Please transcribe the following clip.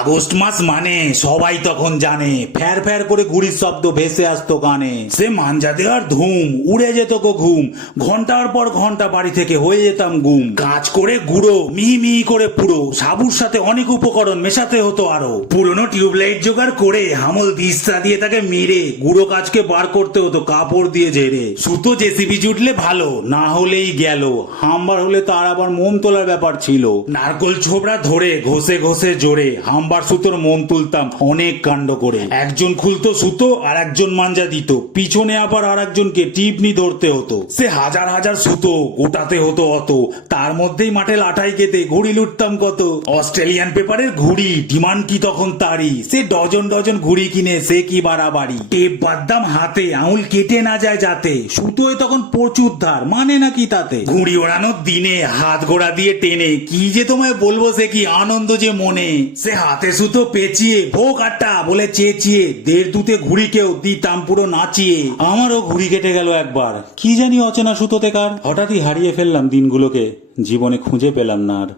August মাস মানে সবাই তখন জানে, ফ্যার ফ্যার করে ঘুড়ির শব্দ ভেসে আসতো কানে। সে মাঞ্জা দেওয়ার ধুম, উড়ে যেত গো ঘুম, ঘন্টার পর ঘন্টা বাড়ি থেকে হয়ে যেতাম গুম। কাজ করে গুঁড়ো, মিহি মিহি করে পুরো, সাবুর সাথে অনেক উপকরণ মেশাতে হতো আরো। পুরনো টিউবলাইট জোগাড় করে হামল দিস্তা দিয়ে তাকে মেরে গুঁড়ো কাজকে বার করতে হতো কাপড় দিয়ে ঝেড়ে। সুতো জেসিবি জুটলে ভালো, না হলেই গেল। হামবার হলে তার আবার মোম তোলার ব্যাপার ছিল। নারকোল ছোবড়া ধরে ঘষে ঘষে জোরে হামবার সুতোর মোম তুলতাম অনেক কাণ্ড করে। একজন খুলতো সুতো আর একজন মাঞ্জা দিত, পিছনে আবার আর একজনকে টিপনি ধরতে হতো। সে হাজার হাজার সুতো গোটাতে হতো অত, তার মধ্যেই মাঠে লাঠাই কেটে ঘুড়ি লুটতাম কত। অস্ট্রেলিয়ান পেপারের ঘুড়ি ডিমান্ড কি তখন তারই, সে ডজন ডজন ঘুড়ি কিনে সে কি বাড়াবাড়ি। টেপ বাদদাম হাতে, আঙুল কেটে না যায় যাতে, সুতোয় তখন প্রচুর ধার, মানে নাকি তাতে। ঘুড়ি ওড়ানোর দিনে হাত গোড়া দিয়ে টেনে কি যে তোমায় বলবো, সে কি আনন্দ যে মনে। সে হাতে সুতো পেঁচিয়ে ভোগ আটটা বলে চেঁচিয়ে দেড় দুতে ঘুড়িকেও দিতাম পুরো নাচিয়ে। আমারও ঘুড়ি কেটে গেল একবার, কি জানি অচেনা সুতোতে কার। হঠাৎই হারিয়ে ফেললাম দিনগুলোকে, জীবনে খুঁজে পেলাম না আর।